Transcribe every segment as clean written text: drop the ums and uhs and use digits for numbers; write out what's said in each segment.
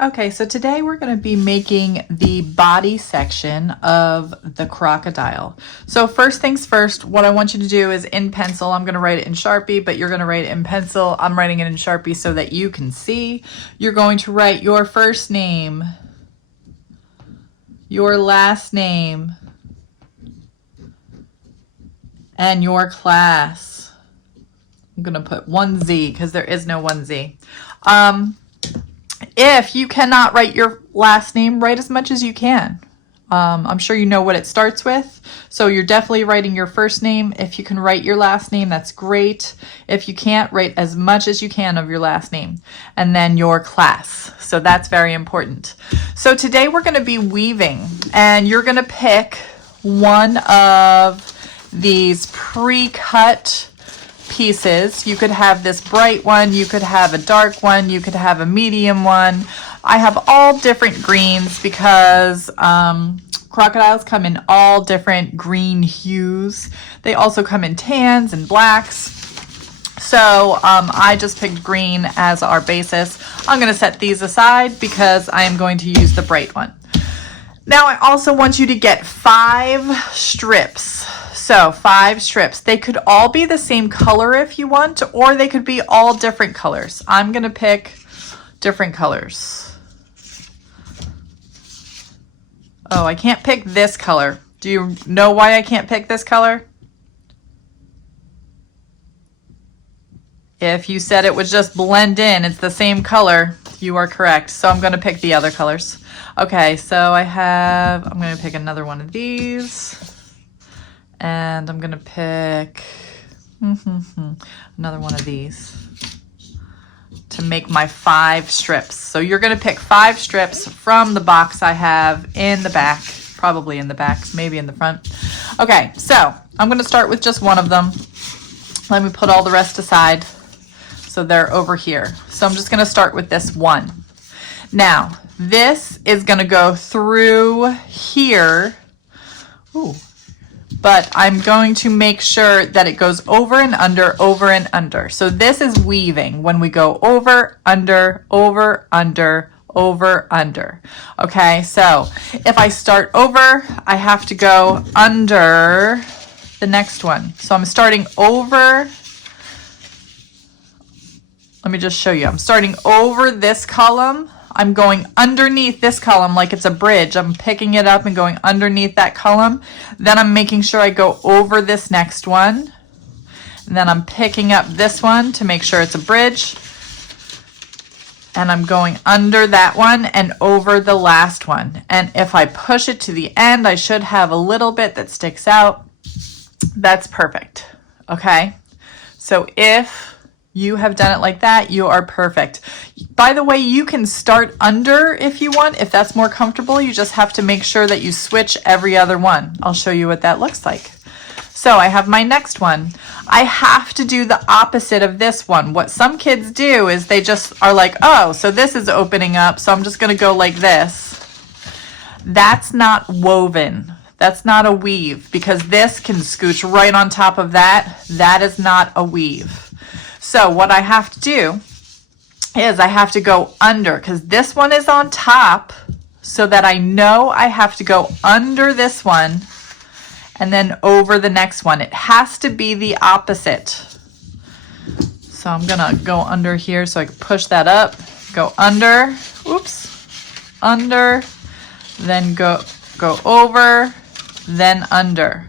Okay, so today we're going to be making the body section of the crocodile. So first things first, what I want you to do is in pencil, I'm going to write it in Sharpie, but you're going to write it in pencil. I'm writing it in Sharpie so that you can see. You're going to write your first name, your last name, and your class. I'm going to put 1Z because there is no 1Z. If you cannot write your last name, write as much as you can. I'm sure you know what it starts with, so you're definitely writing your first name. If you can write your last name, that's great. If you can't, write as much as you can of your last name, and then your class. So that's very important. So today we're going to be weaving, and you're going to pick one of these pre-cut pieces. You could have this bright one, you could have a dark one, you could have a medium one. I have all different greens because crocodiles come in all different green hues. They also come in tans and blacks. So I just picked green as our basis. I'm going to set these aside because I am going to use the bright one. Now I also want you to get 5 strips. So 5 strips. They could all be the same color if you want, or they could be all different colors. I'm going to pick different colors. Oh, I can't pick this color. Do you know why I can't pick this color? If you said it would just blend in, it's the same color, you are correct. So I'm going to pick the other colors. Okay, so I'm going to pick another one of these. And I'm going to pick another one of these to make my 5 strips. So you're going to pick 5 strips from the box I have in the back, probably in the back, maybe in the front. Okay, so I'm going to start with just one of them. Let me put all the rest aside so they're over here. So I'm just going to start with this one. Now, this is going to go through here. Ooh. But I'm going to make sure that it goes over and under, over and under. So this is weaving when we go over, under, over, under, over, under. Okay, so if I start over, I have to go under the next one. So I'm starting over. Let me just show you. I'm starting over this column. I'm going underneath this column like it's a bridge. I'm picking it up and going underneath that column. Then I'm making sure I go over this next one. And then I'm picking up this one to make sure it's a bridge. And I'm going under that one and over the last one. And if I push it to the end, I should have a little bit that sticks out. That's perfect. Okay? So if you have done it like that, you are perfect. By the way, you can start under if you want, if that's more comfortable. You just have to make sure that you switch every other one. I'll show you what that looks like. So I have my next one. I have to do the opposite of this one. What some kids do is they just are like, oh, so this is opening up, so I'm just going to go like this. That's not woven. That's not a weave, because this can scooch right on top of that. That is not a weave. So what I have to do is I have to go under, because this one is on top, so that I know I have to go under this one and then over the next one. It has to be the opposite. So I'm gonna go under here so I can push that up, go under, oops, under, then go over, then under,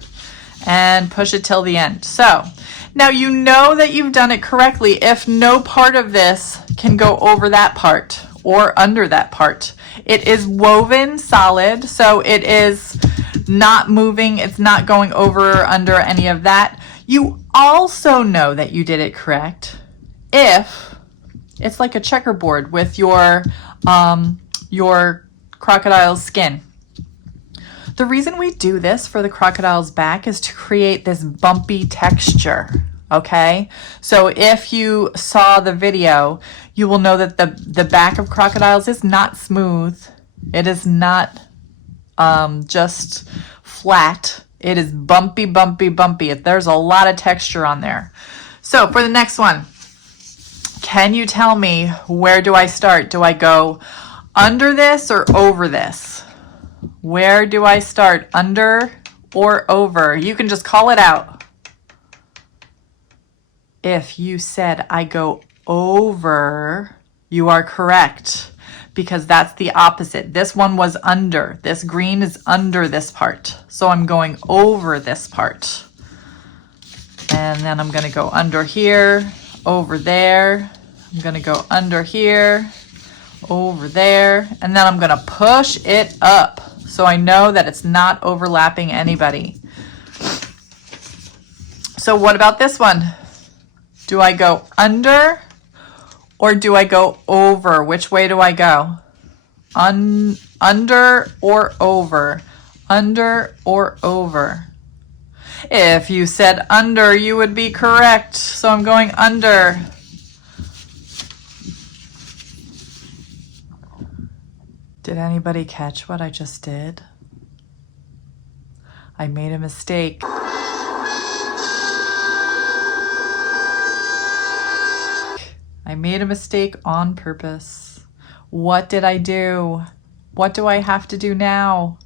and push it till the end. So now you know that you've done it correctly if no part of this can go over that part or under that part. It is woven solid, so it is not moving. It's not going over or under any of that. You also know that you did it correct if it's like a checkerboard with your crocodile's skin. The reason we do this for the crocodile's back is to create this bumpy texture, okay? So if you saw the video, you will know that the back of crocodiles is not smooth. It is not just flat. It is bumpy, bumpy, bumpy. There's a lot of texture on there. So for the next one, can you tell me, where do I start? Do I go Under this or over this? Where do I start? Under or over? You can just call it out. If you said I go over, you are correct, because that's the opposite. This one was under. This green is under this part. So I'm going over this part. And then I'm going to go under here, over there. I'm going to go under here, over there. And then I'm going to push it up so I know that it's not overlapping anybody. So what about this one? Do I go under or do I go over? Which way do I go? Under or over? Under or over? If you said under, you would be correct. So I'm going under. Did anybody catch what I just did? I made a mistake. I made a mistake on purpose. What did I do? What do I have to do now?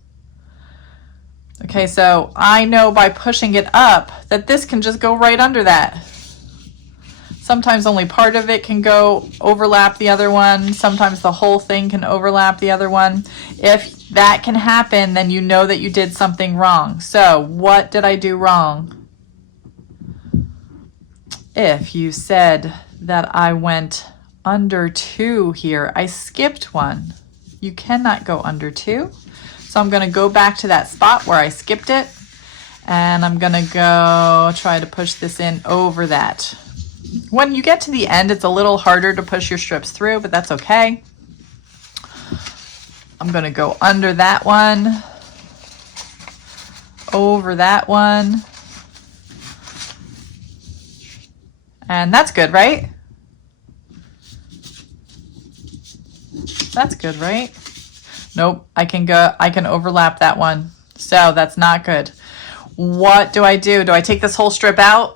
Okay, so I know by pushing it up that this can just go right under that. Sometimes only part of it can go overlap the other one. Sometimes the whole thing can overlap the other one. If that can happen, then you know that you did something wrong. So what did I do wrong? If you said that I went under 2 here, I skipped one. You cannot go under 2. So I'm going to go back to that spot where I skipped it, and I'm going to go try to push this in over that. When you get to the end, it's a little harder to push your strips through, but that's okay. I'm going to go under that one, over that one, and that's good, right? That's good, right? Nope, I can overlap that one. So that's not good. What do I do? Do I take this whole strip out?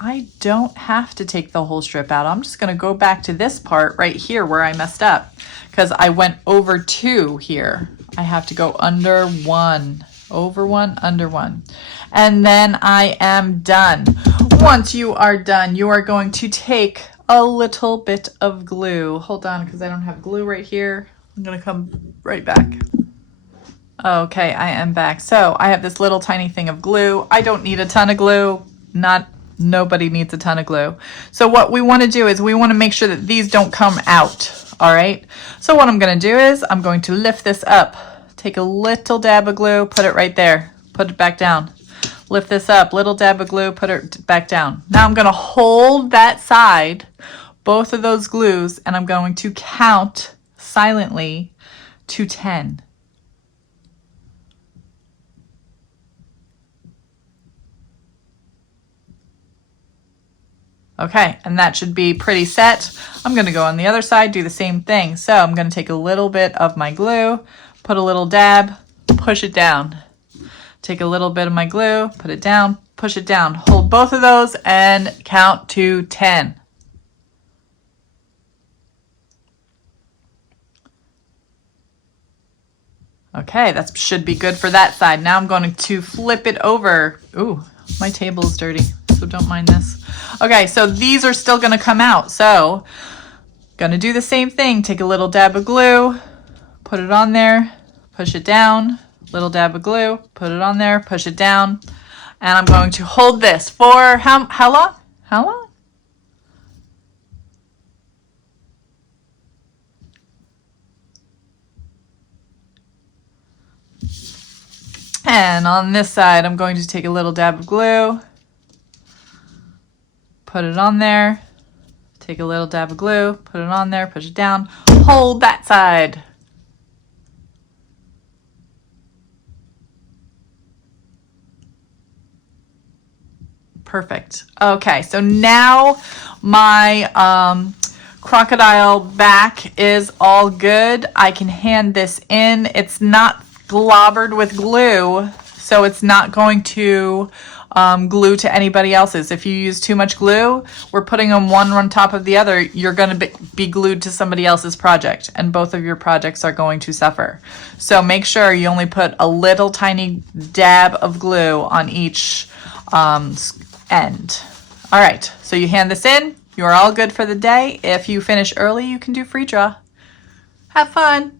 I don't have to take the whole strip out. I'm just going to go back to this part right here where I messed up because I went over 2 here. I have to go under 1, over 1, under 1. And then I am done. Once you are done, you are going to take a little bit of glue. Hold on, because I don't have glue right here. I'm going to come right back. Okay, I am back. So I have this little tiny thing of glue. I don't need a ton of glue. Nobody needs a ton of glue. So what we want to do is we want to make sure that these don't come out. All right. So what I'm going to do is I'm going to lift this up. Take a little dab of glue, put it right there. Put it back down. Lift this up, little dab of glue, put it back down. Now I'm going to hold that side, both of those glues, and I'm going to count silently to 10. Okay, and that should be pretty set. I'm going to go on the other side, do the same thing. So I'm going to take a little bit of my glue, put a little dab, push it down. Take a little bit of my glue, put it down, push it down. Hold both of those and count to 10. Okay, that should be good for that side. Now I'm going to flip it over. Ooh, my table is dirty, so don't mind this. Okay, so these are still going to come out. So going to do the same thing. Take a little dab of glue, put it on there, push it down. Little dab of glue, put it on there, push it down, and I'm going to hold this for how long? How long? And on this side, I'm going to take a little dab of glue, put it on there, take a little dab of glue, put it on there, push it down, hold that side. Perfect. Okay, so now my crocodile back is all good. I can hand this in. It's not globbered with glue, so it's not going to glue to anybody else's. If you use too much glue, we're putting them one on top of the other, you're going to be glued to somebody else's project, and both of your projects are going to suffer. So make sure you only put a little tiny dab of glue on each end. All right, so you hand this in, you're all good for the day. If you finish early, you can do free draw. Have fun.